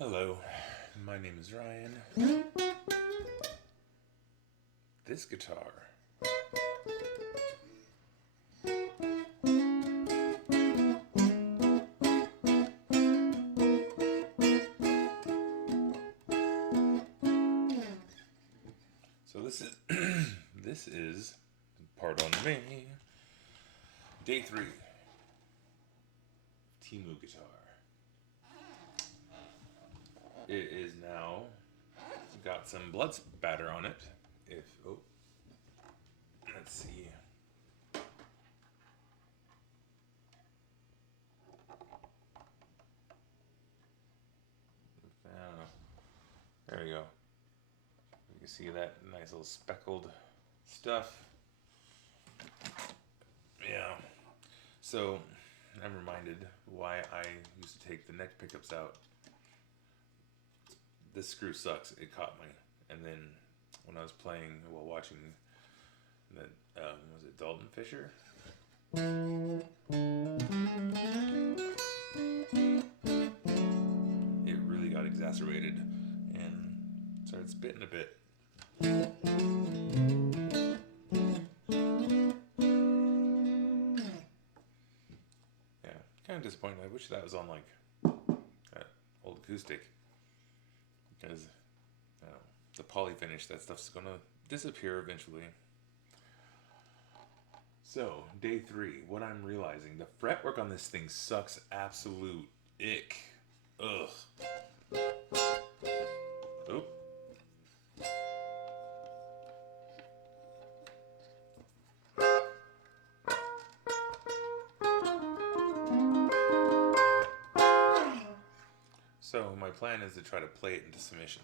Hello, my name is Ryan. This guitar so this is pardon me, day 3 Temu guitar. It is now got some blood spatter on it. Let's see. There we go. You can see that nice little speckled stuff. Yeah. So I'm reminded why I used to take the neck pickups out. This screw sucks. It caught me. And then when I was playing while watching the was it Dalton Fisher? It really got exacerbated and started spitting a bit. Yeah, kind of disappointed. I wish that was on like that old acoustic, because the poly finish, that stuff's gonna disappear eventually. So, day 3, what I'm realizing, the fretwork on this thing sucks absolute ick. Ugh. Oop. So, my plan is to try to play it into submission.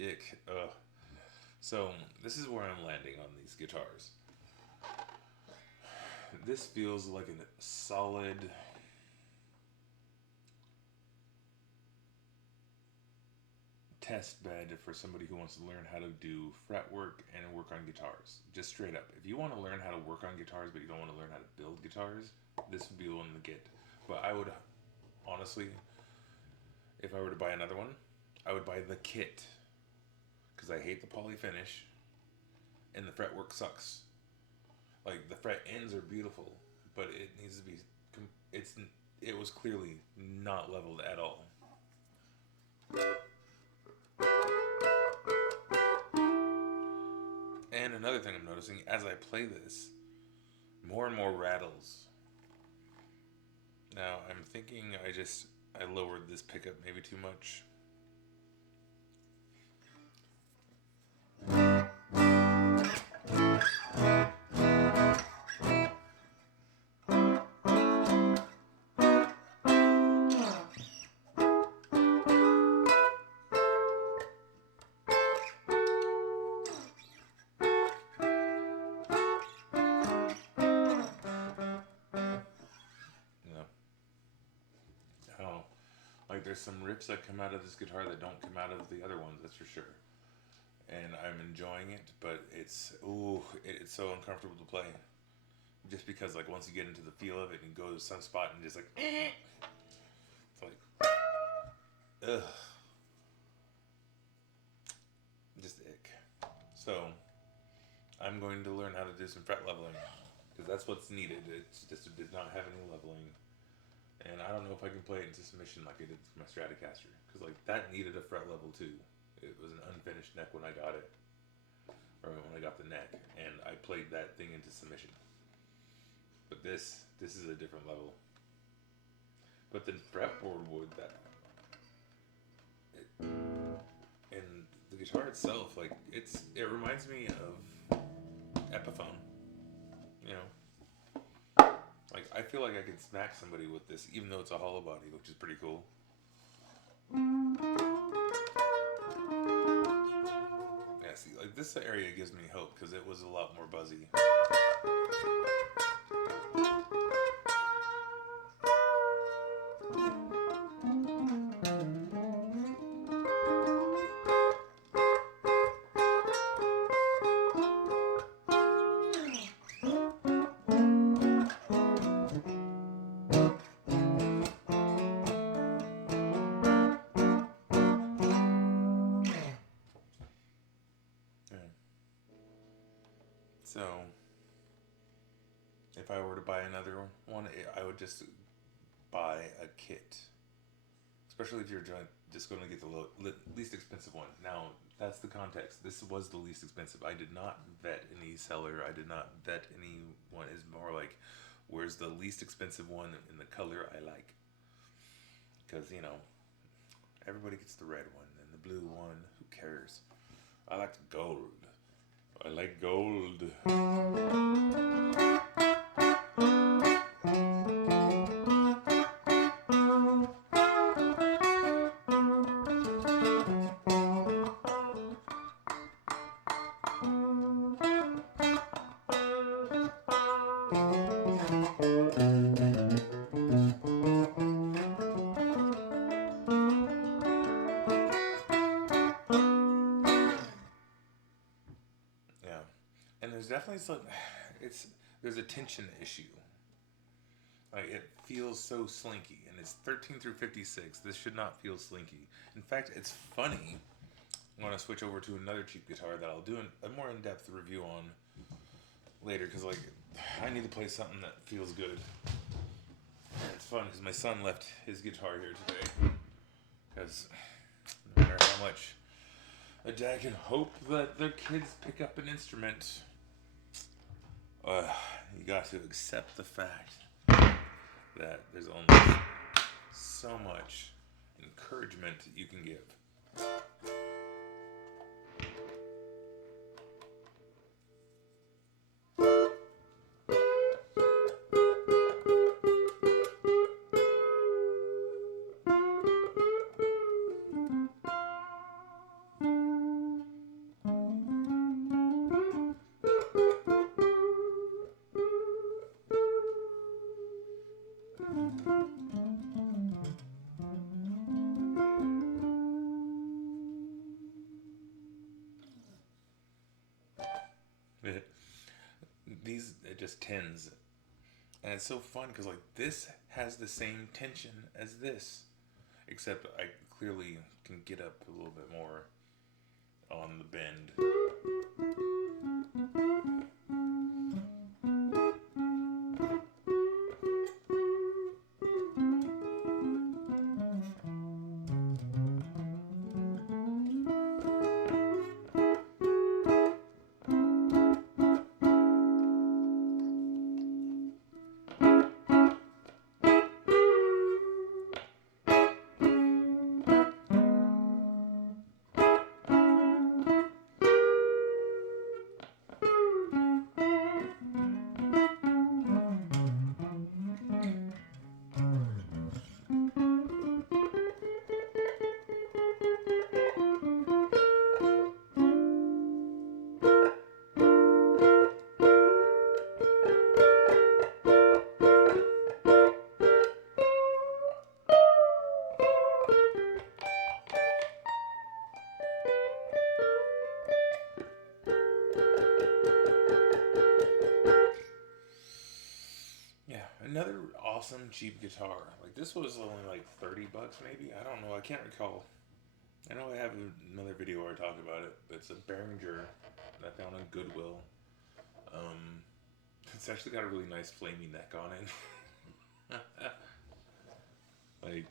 Ick. Ugh. So this is where I'm landing on these guitars. This feels like a solid test bed for somebody who wants to learn how to do fretwork and work on guitars. Just straight up. If you want to learn how to work on guitars but you don't want to learn how to build guitars, this would be the one to get. But I would, honestly, if I were to buy another one, I would buy the kit, because I hate the poly finish and the fretwork sucks. Like, the fret ends are beautiful, but it needs to be, it was clearly not leveled at all. And another thing I'm noticing, as I play this, more and more rattles. Now, I'm thinking I lowered this pickup maybe too much. Like, there's some riffs that come out of this guitar that don't come out of the other ones, that's for sure. And I'm enjoying it, but it's so uncomfortable to play. Just because, like, once you get into the feel of it and go to some spot and just like, it's like, ugh. Just ick. So, I'm going to learn how to do some fret leveling, because that's what's needed. It's just, it did not have any leveling. And I don't know if I can play it into submission like I did for my Stratocaster, because like that needed a fret level too. It was an unfinished neck when I got it, or when I got the neck, and I played that thing into submission. But this is a different level. But the fretboard wood and the guitar itself, like it reminds me of Epiphone, you know. Like, I feel like I could smack somebody with this, even though it's a hollow body, which is pretty cool. Yeah, see, like this area gives me hope because it was a lot more buzzy. So, if I were to buy another one, I would just buy a kit. Especially if you're just going to get the least expensive one. Now, that's the context. This was the least expensive. I did not vet any seller. I did not vet anyone. It's more like, where's the least expensive one in the color I like? Because, you know, everybody gets the red one and the blue one. Who cares? I like gold. I like gold. Definitely there's a tension issue. Like, it feels so slinky, and it's 13 through 56. This should not feel slinky. In fact, it's funny. I'm going to switch over to another cheap guitar that I'll do a more in-depth review on later, because like I need to play something that feels good. And it's fun because my son left his guitar here today, because no matter how much a dad can hope that their kids pick up an instrument, you got to accept the fact that there's only so much encouragement you can give. These it just tens, and it's so fun because like this has the same tension as this, except I clearly can get up a little bit more on the bend. Another awesome cheap guitar. Like, this was only like $30 maybe. I don't know. I can't recall. I know I have another video where I talk about it. It's a Behringer that I found on Goodwill. It's actually got a really nice flamey neck on it. Like,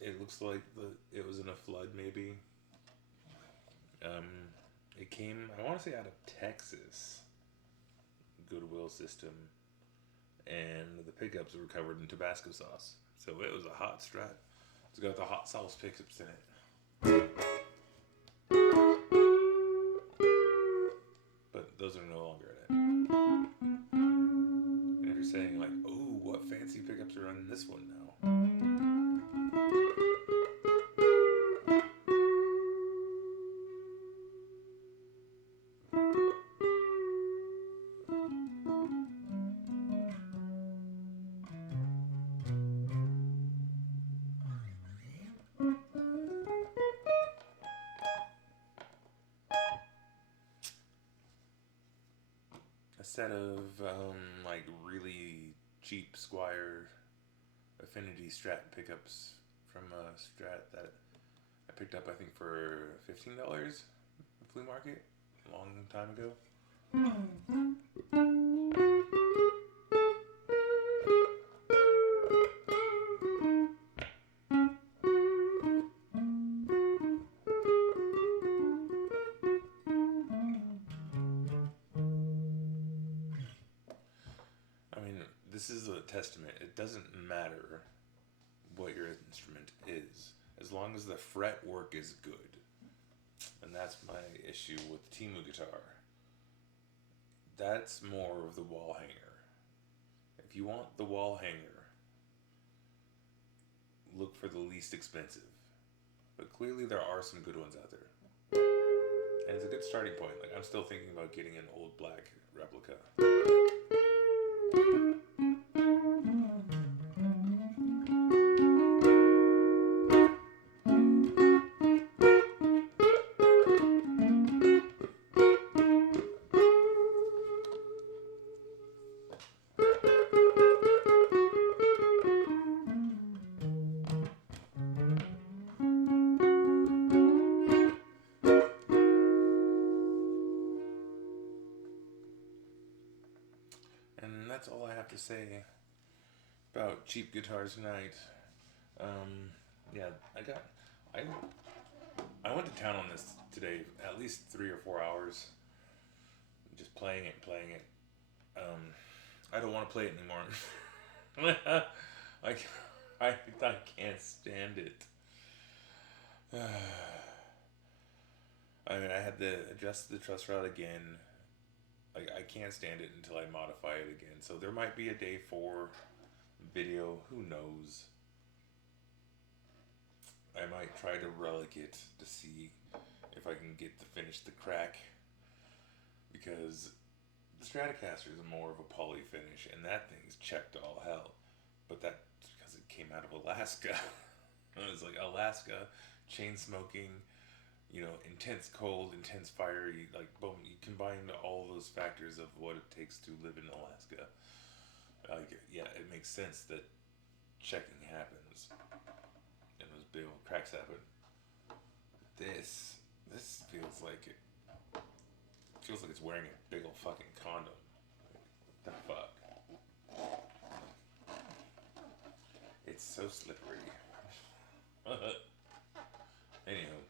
it looks like it was in a flood maybe. It came, I want to say, out of Texas, Goodwill system, and the pickups were covered in Tabasco sauce. So it was a hot Strat. It's got the hot sauce pickups in it. But those are no longer in it. And if you're saying like, oh, what fancy pickups are on this one now? set of like really cheap Squire Affinity Strat pickups from a Strat that I picked up, I think, for $15 at the flea market a long time ago. I mean, this is a testament. It doesn't matter what your instrument is, as long as the fretwork is good. And that's my issue with the Temu guitar. That's more of the wall hanger. If you want the wall hanger, look for the least expensive. But clearly there are some good ones out there. And it's a good starting point. Like, I'm still thinking about getting an old black replica. And that's all I have to say about cheap guitars tonight. Yeah, I went to town on this today, at least 3 or 4 hours, just playing it. I don't want to play it anymore. I can't stand it. I mean, I had to adjust the truss rod again. Like, I can't stand it until I modify it again. So there might be a day 4 video. Who knows? I might try to relic it to see if I can get to finish the crack. Because the Stratocaster is more of a poly finish, and that thing's checked all hell. But that's because it came out of Alaska. It was like Alaska, chain smoking, you know, intense cold, intense fire. You boom, you combine all those factors of what it takes to live in Alaska. Yeah, it makes sense that checking happens and those big old cracks happen. This feels like it's wearing a big old fucking condom. What the fuck? It's so slippery. Anywho.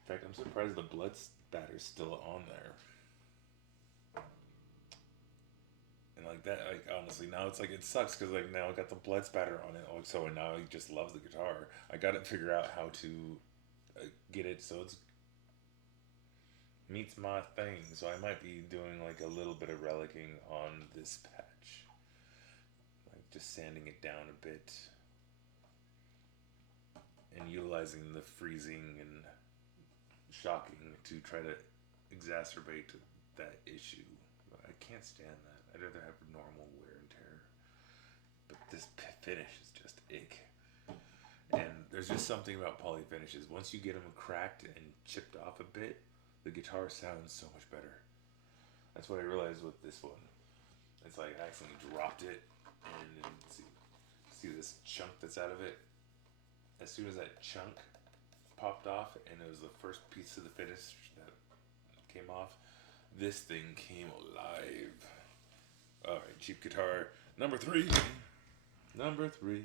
In fact, I'm surprised the blood spatter's still on there. And like that, like, honestly, now it's like, it sucks because like now I got the blood spatter on it. So and now he just loves the guitar. I got to figure out how to get it so it's meets my thing. So I might be doing like a little bit of relicking on this patch, like just sanding it down a bit and utilizing the freezing and shocking to try to exacerbate that issue. But I can't stand that. I'd rather have normal wear and tear. But this finish is just ick. And there's just something about poly finishes. Once you get them cracked and chipped off a bit, the guitar sounds so much better. That's what I realized with this one. It's like I accidentally dropped it, and see this chunk that's out of it? As soon as that chunk popped off, and it was the first piece of the finish that came off, this thing came alive. Alright, cheap guitar number 3. Number 3.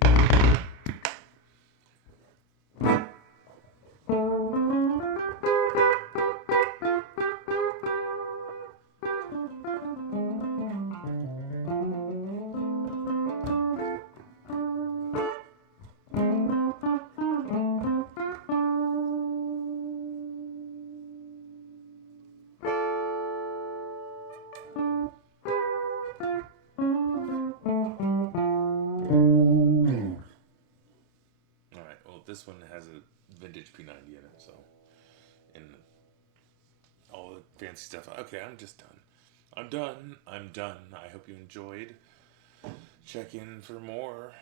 This one has a vintage P90 in it, so, and all the fancy stuff. Okay, I'm just done. I'm done. I hope you enjoyed. Check in for more.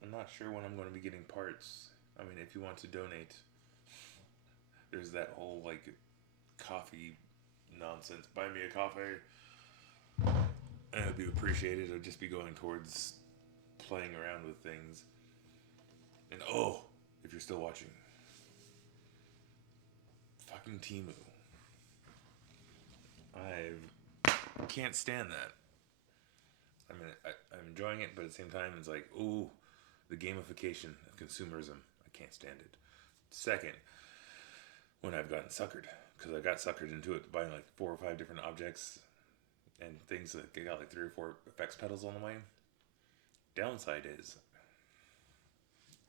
I'm not sure when I'm going to be getting parts. I mean, if you want to donate, there's that whole, like, coffee nonsense, buy me a coffee. And it would be appreciated. It would just be going towards playing around with things. And if you're still watching, fucking Temu. I can't stand that. I mean, I'm enjoying it, but at the same time, it's like, the gamification of consumerism. I can't stand it. Second, when I've gotten suckered, because I got suckered into it, buying like 4 or 5 different objects and things that got like 3 or 4 effects pedals on the way. Downside is,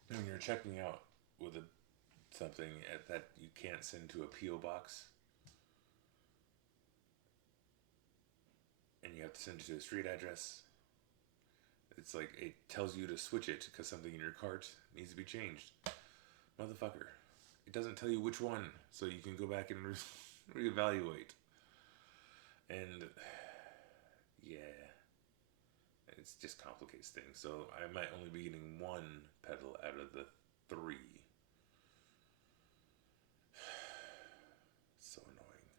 when you're checking out with something that you can't send to a P.O. box, and you have to send it to a street address, it's like it tells you to switch it because something in your cart needs to be changed. Motherfucker. It doesn't tell you which one, so you can go back and reevaluate. And yeah, it just complicates things. So I might only be getting 1 pedal out of the 3. So annoying.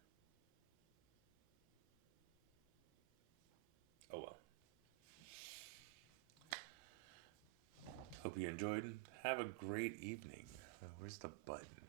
Oh well. Hope you enjoyed. Have a great evening. Where's the button?